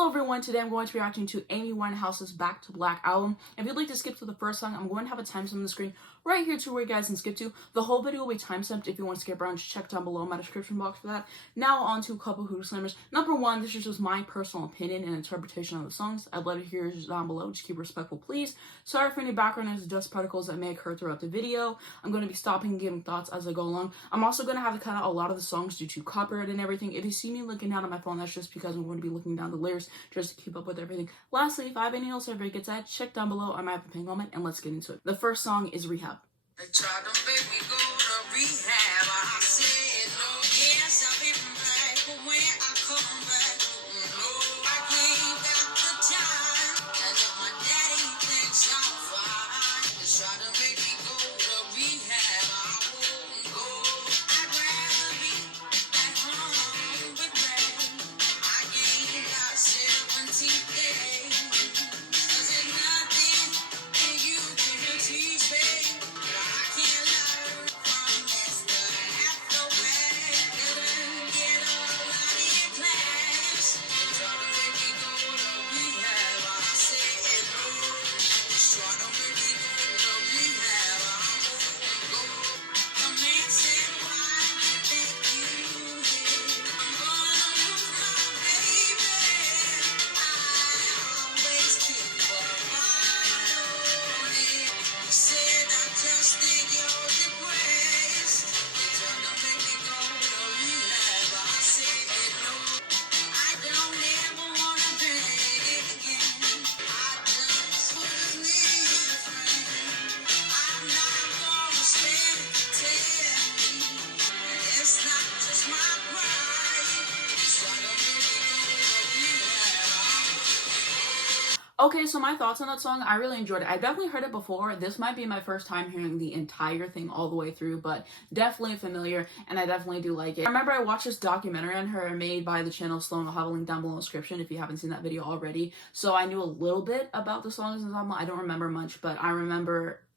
Hello everyone, today I'm going to be reacting to Amy Winehouse's Back to Black album. If you'd like to skip to the first song, I'm going to have a timestamp on the screen right here to where you guys can skip to. The whole video will be timestamped. If you want to skip around, just check down below in my description box for that. Now on to a couple Hoodoo Slammers. Number one, this is just my personal opinion and interpretation of the songs. I'd love to hear yours down below. Just keep it respectful, please. Sorry for any background noise and dust particles that may occur throughout the video. I'm going to be stopping and giving thoughts as I go along. I'm also going to have to cut out a lot of the songs due to copyright and everything. If you see me looking down at my phone, that's just because I'm going to be looking down the lyrics just to keep up with everything. Lastly, if I have any else I ever get to check down below. I might have a ping moment, and let's get into it. The first song is Rehab. They tried to make me go to rehab. I said no. Yes, I've been back, but when I come back, no, I ain't got the time. And if my daddy thinks I'm fine, they try to make me go to rehab. I won't go. I'd rather be at home with Ray. I ain't got 17 days. 'Cause there's nothing that you can teach me. Okay, so my thoughts on that song, I really enjoyed it. I definitely heard it before. This might be my first time hearing the entire thing all the way through, but definitely familiar, and I definitely do like it. I remember I watched this documentary on her made by the channel Sloan. I'll have a link down below in the description if you haven't seen that video already. So I knew a little bit about the songs in the album. I don't remember much, but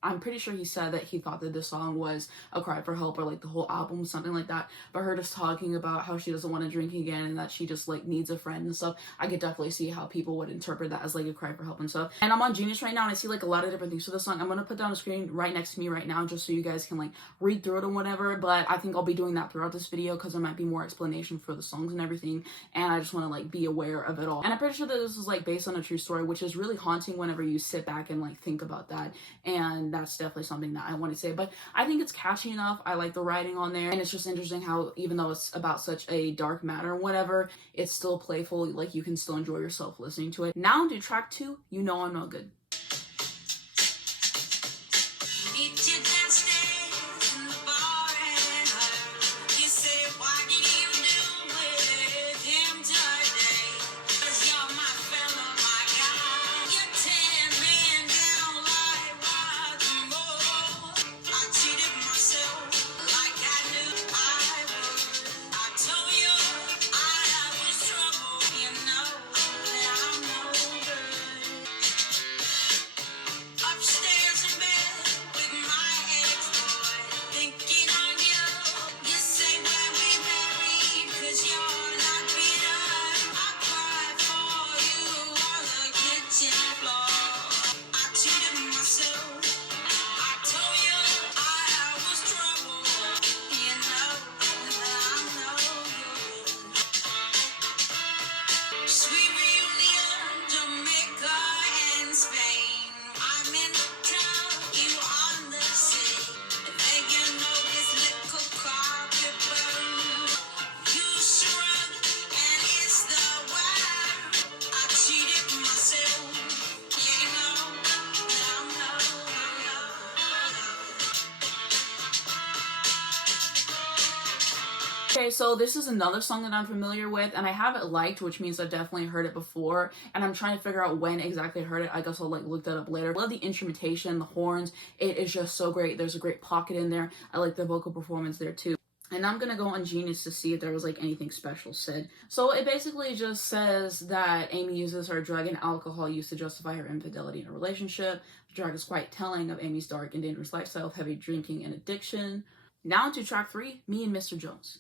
I'm pretty sure he said that he thought that this song was a cry for help, or like the whole album, something like that. But her just talking about how she doesn't want to drink again and that she just like needs a friend and stuff, I could definitely see how people would interpret that as like a cry for help and stuff. And I'm on Genius right now and I see like a lot of different things for this song. I'm gonna put down a screen right next to me right now just so you guys can like read through it or whatever. But I think I'll be doing that throughout this video because there might be more explanation for the songs and everything, and I just want to like be aware of it all. And I'm pretty sure that this is like based on a true story, which is really haunting whenever you sit back and like think about that. And that's definitely something that I want to say. But I think it's catchy enough. I like the writing on there, and it's just interesting how even though it's about such a dark matter, whatever, it's still playful. Like you can still enjoy yourself listening to it. Now to track 2, You Know I'm No Good. Okay, so this is another song that I'm familiar with, and I have it liked, which means I've definitely heard it before, and I'm trying to figure out when exactly I heard it. I guess I'll like look that up later. I love the instrumentation, the horns. It is just so great. There's a great pocket in there. I like the vocal performance there too. And I'm gonna go on Genius to see if there was like anything special said. So it basically just says that Amy uses her drug and alcohol use to justify her infidelity in a relationship. The drug is quite telling of Amy's dark and dangerous lifestyle of heavy drinking and addiction. Now to track 3, Me and Mr. Jones.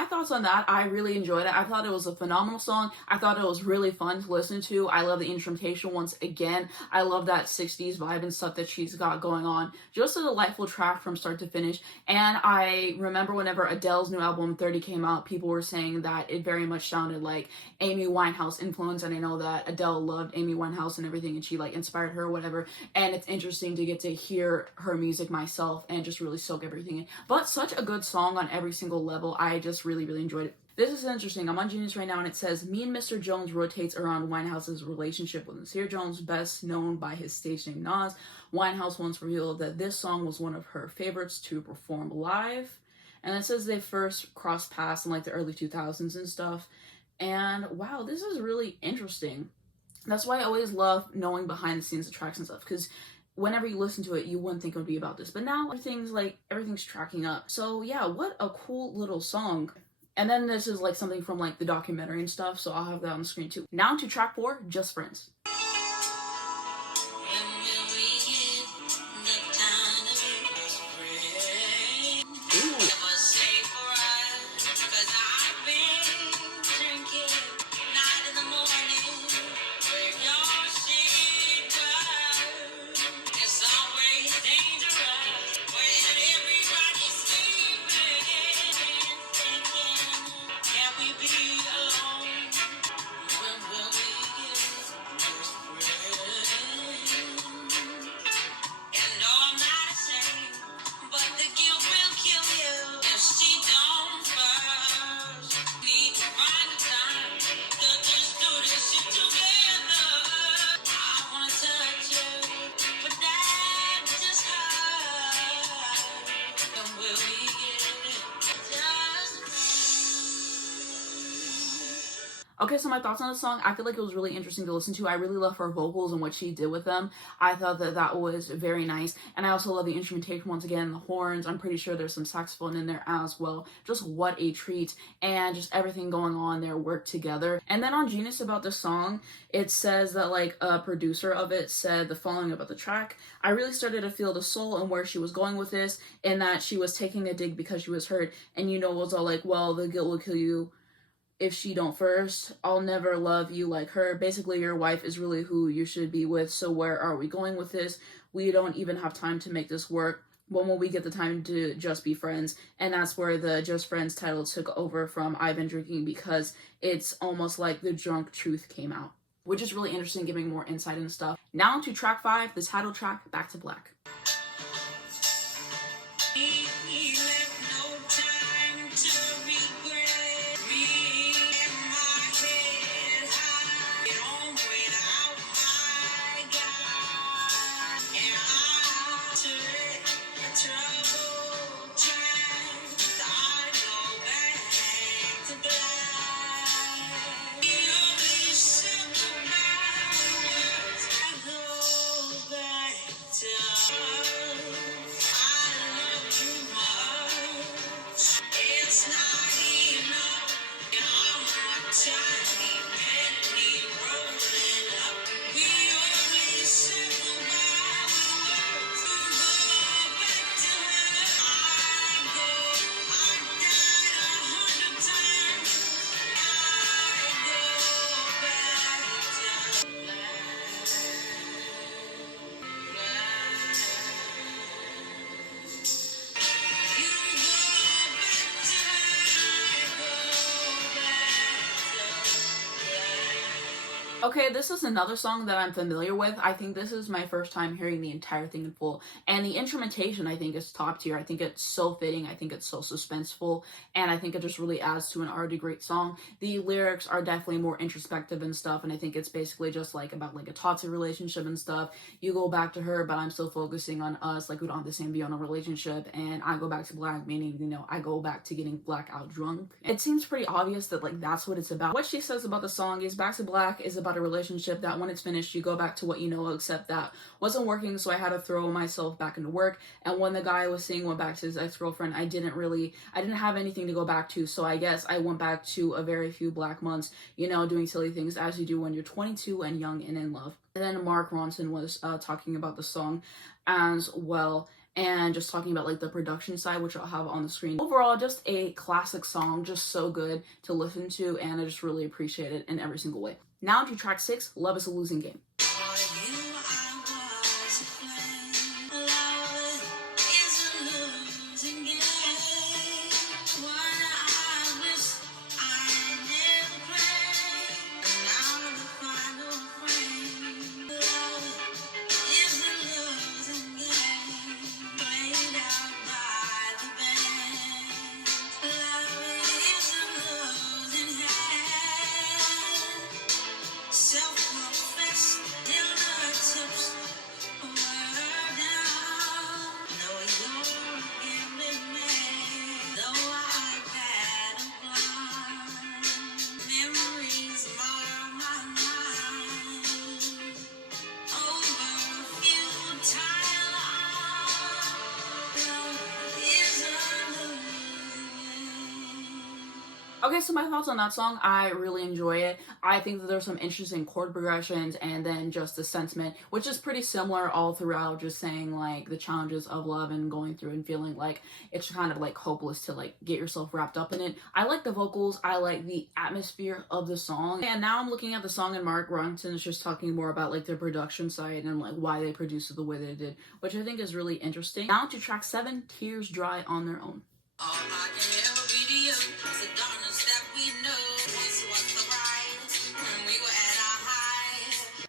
my thoughts on that, I really enjoyed it. I thought it was a phenomenal song. I thought it was really fun to listen to. I love the instrumentation once again. I love that 60s vibe and stuff that she's got going on. Just a delightful track from start to finish. And I remember whenever Adele's new album 30 came out, people were saying that it very much sounded like Amy Winehouse influence, and I know that Adele loved Amy Winehouse and everything, and she like inspired her or whatever, and it's interesting to get to hear her music myself and just really soak everything in. But such a good song on every single level. I just really enjoyed it. This is interesting. I'm on Genius right now, and it says, Me and Mr. Jones rotates around Winehouse's relationship with Nasir Jones, best known by his stage name Nas. Winehouse once revealed that this song was one of her favorites to perform live. And it says they first crossed paths in like the early 2000s and stuff. And wow, this is really interesting. That's why I always love knowing behind the scenes of tracks and stuff, because whenever you listen to it, you wouldn't think it would be about this. But now everything's tracking up. So yeah, what a cool little song. And then this is like something from like the documentary and stuff, so I'll have that on the screen too. Now to track 4, Just Friends. Okay, so my thoughts on the song, I feel like it was really interesting to listen to. I really love her vocals and what she did with them. I thought that that was very nice. And I also love the instrumentation once again, the horns. I'm pretty sure there's some saxophone in there as well. Just what a treat. And just everything going on there worked together. And then on Genius about the song, it says that like a producer of it said the following about the track. I really started to feel the soul and where she was going with this, and that she was taking a dig because she was hurt. And it was all like, well, the guilt will kill you if she don't first. I'll never love you like her. Basically, your wife is really who you should be with. So where are we going with this? We don't even have time to make this work. When will we get the time to just be friends? And that's where the Just Friends title took over from I've Been Drinking, because it's almost like the drunk truth came out, which is really interesting, giving more insight and stuff. Now to track 5, the title track, Back to Black. Okay, this is another song that I'm familiar with. I think this is my first time hearing the entire thing in full. And the instrumentation, I think, is top tier. I think it's so fitting. I think it's so suspenseful. And I think it just really adds to an already great song. The lyrics are definitely more introspective and stuff. And I think it's basically just like about like a toxic relationship and stuff. You go back to her, but I'm still focusing on us. Like we don't have the same view on a relationship. And I go back to black, meaning, I go back to getting blackout drunk. It seems pretty obvious that like that's what it's about. What she says about the song is Back to Black is about a relationship that when it's finished, you go back to what you know, except that wasn't working, so I had to throw myself back into work. And when the guy I was seeing went back to his ex-girlfriend, I didn't have anything to go back to, so I guess I went back to a very few black months, doing silly things as you do when you're 22 and young and in love. And then Mark Ronson was talking about the song as well, and just talking about like the production side, which I'll have on the screen. Overall, just a classic song, just so good to listen to, and I just really appreciate it in every single way. Now to track 6, Love is a Losing Game. Okay, so my thoughts on that song, I really enjoy it. I think that there's some interesting chord progressions and then just the sentiment, which is pretty similar all throughout, just saying like the challenges of love and going through and feeling like it's kind of like hopeless to like get yourself wrapped up in it. I like the vocals, I like the atmosphere of the song. And now I'm looking at the song and Mark Ronson is just talking more about like their production side and like why they produced it the way they did, which I think is really interesting. Now to track 7, Tears Dry on Their Own.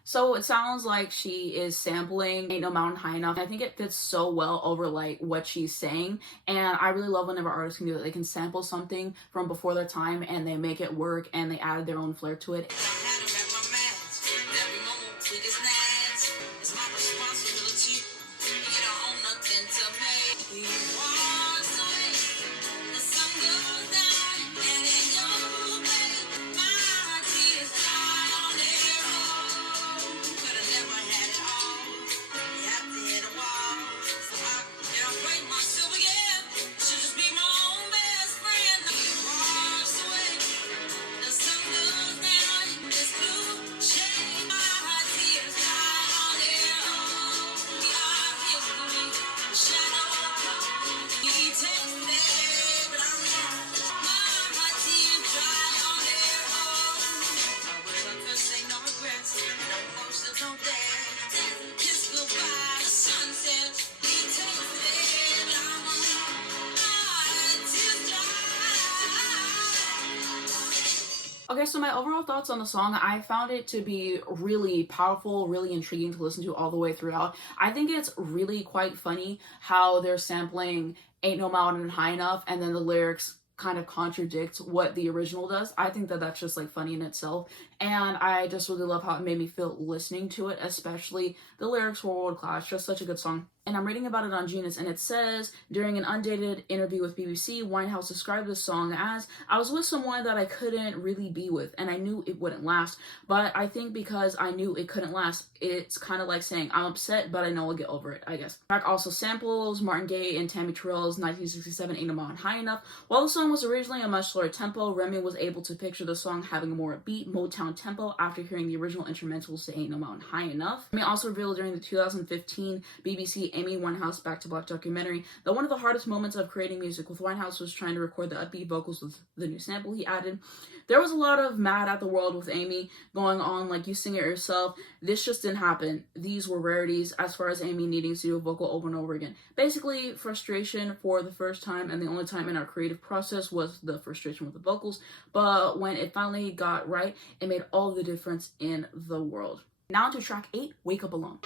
So it sounds like she is sampling Ain't No Mountain High Enough. I think it fits so well over like what she's saying. And I really love whenever artists can do that. They can sample something from before their time and they make it work and they add their own flair to it. Okay, so my overall thoughts on the song, I found it to be really powerful, really intriguing to listen to all the way throughout. I think it's really quite funny how they're sampling Ain't No Mountain High Enough and then the lyrics kind of contradicts what the original does. I think that that's just like funny in itself, and I just really love how it made me feel listening to it, especially the lyrics were world class, just such a good song. And I'm reading about it on Genius, and it says, during an undated interview with BBC, Winehouse described this song as, I was with someone that I couldn't really be with, and I knew it wouldn't last, but I think because I knew it couldn't last, it's kind of like saying, I'm upset, but I know I'll get over it, I guess. The track also samples Martin Gaye and Tammy Terrell's 1967 Ain't No Mountain High Enough. While the song was originally a much slower tempo, Remy was able to picture the song having a more upbeat Motown tempo after hearing the original instrumentals to Ain't No Mountain High Enough. Remy also revealed during the 2015 BBC Amy Winehouse Back to Black documentary that one of the hardest moments of creating music with Winehouse was trying to record the upbeat vocals with the new sample he added. There was a lot of mad at the world with Amy going on, like, you sing it yourself. This just didn't happen. These were rarities as far as Amy needing to do a vocal over and over again. Basically, frustration for the first time, and the only time in our creative process was the frustration with the vocals, but when it finally got right, it made all the difference in the world. Now to track 8, Wake Up Alone.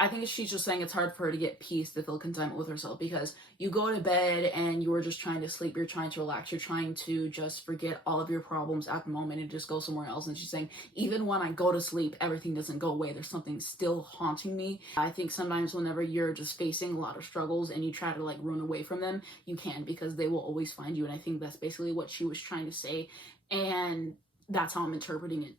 I think she's just saying it's hard for her to get peace, to feel content with herself, because you go to bed and you are just trying to sleep, you're trying to relax, you're trying to just forget all of your problems at the moment and just go somewhere else. And she's saying, even when I go to sleep, everything doesn't go away. There's something still haunting me. I think sometimes whenever you're just facing a lot of struggles and you try to like run away from them, you can, because they will always find you. And I think that's basically what she was trying to say. And that's how I'm interpreting it.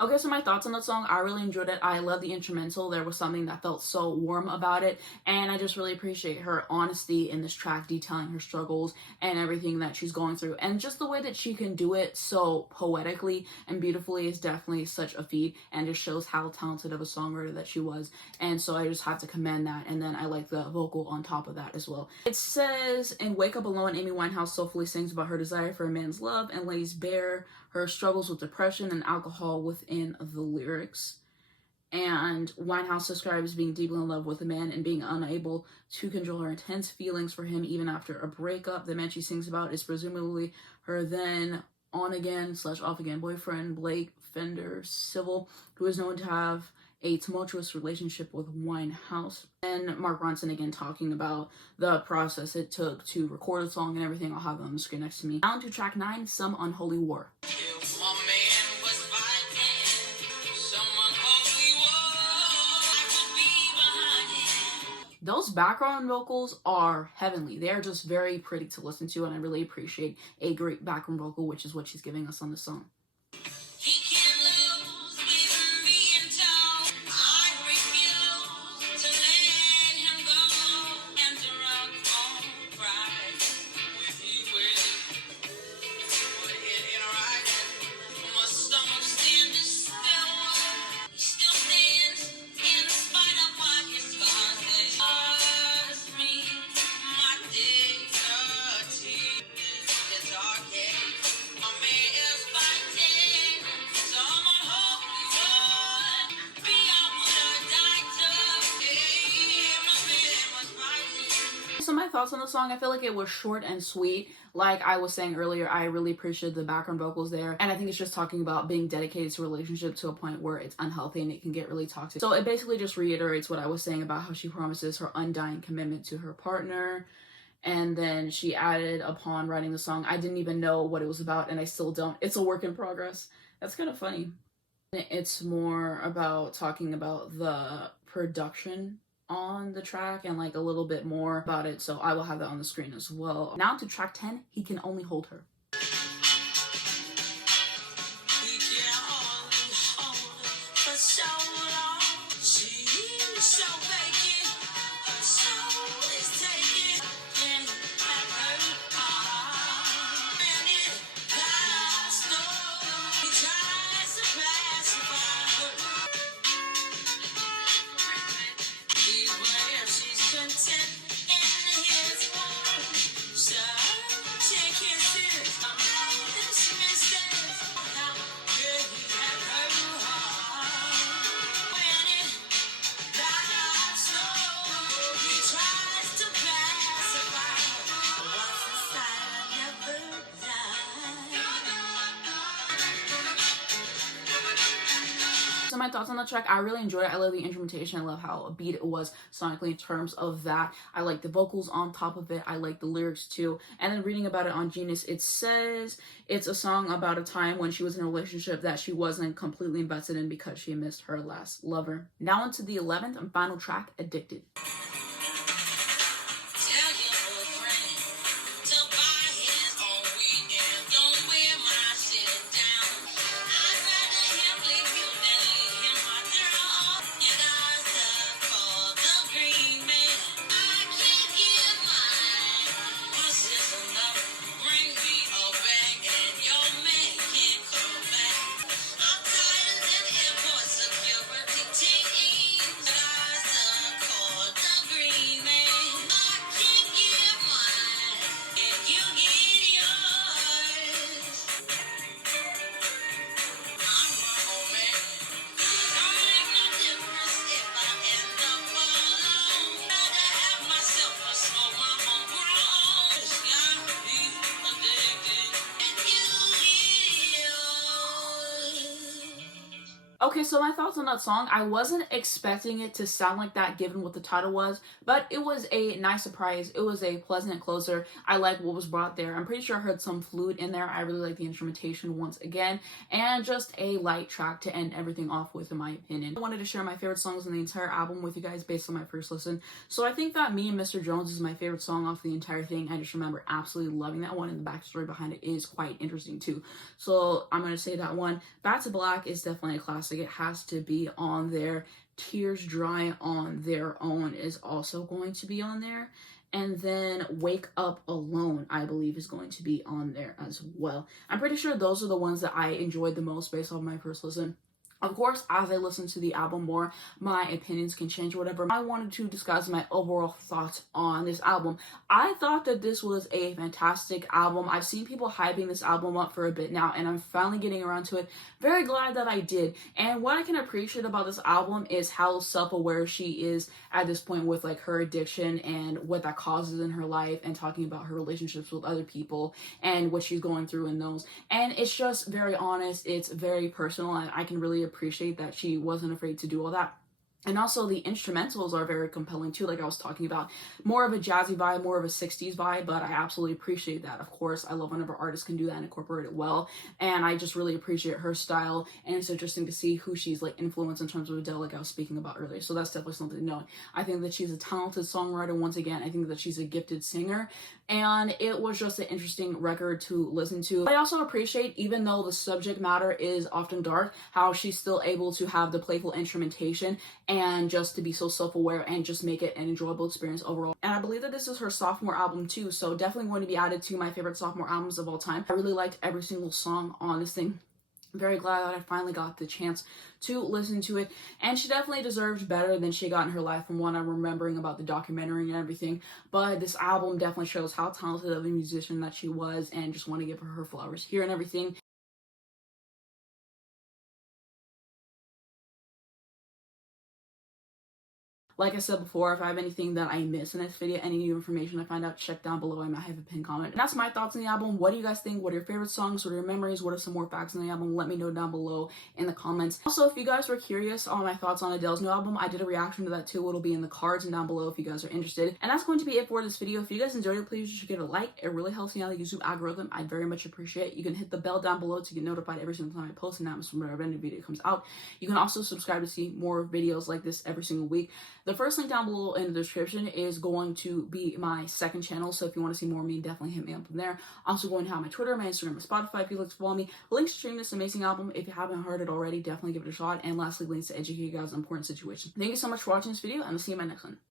Okay, so my thoughts on the song, I really enjoyed it. I love the instrumental. There was something that felt so warm about it, and I just really appreciate her honesty in this track, detailing her struggles and everything that she's going through. And just the way that she can do it so poetically and beautifully is definitely such a feat, and just shows how talented of a songwriter that she was. And so I just have to commend that. And then I like the vocal on top of that as well. It says, in Wake Up Alone, Amy Winehouse soulfully sings about her desire for a man's love and lays bare her struggles with depression and alcohol within the lyrics. And Winehouse describes being deeply in love with a man and being unable to control her intense feelings for him even after a breakup. The man she sings about is presumably her then on-again / off-again boyfriend, Blake Fender Civil, who is known to have a tumultuous relationship with Winehouse. And Mark Ronson again talking about the process it took to record the song and everything. I'll have it on the screen next to me. Down to track 9, Some Unholy War. Those background vocals are heavenly. They are just very pretty to listen to, and I really appreciate a great background vocal, which is what she's giving us on this song. So my thoughts on the song, I feel like it was short and sweet. Like I was saying earlier, I really appreciated the background vocals there. And I think it's just talking about being dedicated to a relationship to a point where it's unhealthy and it can get really toxic. So it basically just reiterates what I was saying about how she promises her undying commitment to her partner. And then she added, upon writing the song, I didn't even know what it was about and I still don't. It's a work in progress. That's kind of funny. It's more about talking about the production on the track and like a little bit more about it, so I will have that on the screen as well. Now to track 10, He Can Only Hold Her. So my thoughts on the track, I really enjoyed it. I love the instrumentation. I love how upbeat it was sonically in terms of that. I like the vocals on top of it. I like the lyrics too. And then reading about it on Genius, it says it's a song about a time when she was in a relationship that she wasn't completely invested in because she missed her last lover. Now into the 11th and final track, Addicted. Okay, so my thoughts on that song, I wasn't expecting it to sound like that given what the title was, but it was a nice surprise. It was a pleasant closer. I like what was brought there. I'm pretty sure I heard some flute in there. I really like the instrumentation once again, and just a light track to end everything off with, in my opinion. I wanted to share my favorite songs on the entire album with you guys based on my first listen. So I think that Me and Mr. Jones is my favorite song off the entire thing. I just remember absolutely loving that one, and the backstory behind it is quite interesting too. So I'm going to say that one. Back to Black is definitely a classic. It has to be on there. Tears Dry on Their Own is also going to be on there. And then Wake Up Alone, I believe, is going to be on there as well. I'm pretty sure those are the ones that I enjoyed the most based on my first listen. Of course, as I listen to the album more, my opinions can change, whatever. I wanted to discuss my overall thoughts on this album. I thought that this was a fantastic album. I've seen people hyping this album up for a bit now, and I'm finally getting around to it. Very glad that I did. And what I can appreciate about this album is how self-aware she is at this point with like her addiction and what that causes in her life, and talking about her relationships with other people and what she's going through in those. And it's just very honest. It's very personal, and I can really appreciate that she wasn't afraid to do all that. And also the instrumentals are very compelling too, like I was talking about. More of a jazzy vibe, more of a 60s vibe, but I absolutely appreciate that. Of course, I love whenever artists can do that and incorporate it well. And I just really appreciate her style, and it's interesting to see who she's like influenced in terms of Adele, like I was speaking about earlier. So that's definitely something to know. I think that she's a talented songwriter once again. I think that she's a gifted singer, and it was just an interesting record to listen to. I also appreciate, even though the subject matter is often dark, how she's still able to have the playful instrumentation and just to be so self-aware and just make it an enjoyable experience overall. And I believe that this is her sophomore album too, so definitely going to be added to my favorite sophomore albums of all time. I really liked every single song on this thing. I'm very glad that I finally got the chance to listen to it, and she definitely deserved better than she got in her life from what I'm remembering about the documentary and everything. But this album definitely shows how talented of a musician that she was, and just want to give her flowers here and everything. Like I said before, if I have anything that I miss in this video, any new information I find out, check down below. I might have a pinned comment. And that's my thoughts on the album. What do you guys think? What are your favorite songs? What are your memories? What are some more facts on the album? Let me know down below in the comments. Also, if you guys were curious on my thoughts on Adele's new album, I did a reaction to that too. It'll be in the cards and down below if you guys are interested. And that's going to be it for this video. If you guys enjoyed it, please just give it a like. It really helps me out the YouTube algorithm. I'd very much appreciate it. You can hit the bell down below to get notified every single time I post an announcement whenever a new video comes out. You can also subscribe to see more videos like this every single week. The first link down below in the description is going to be my second channel, so if you want to see more of me, definitely hit me up from there. Also going to have my Twitter, my Instagram, my Spotify if you'd like to follow me. Links to stream this amazing album. If you haven't heard it already, definitely give it a shot. And lastly, links to educate you guys on important situations. Thank you so much for watching this video, and I'll see you in my next one.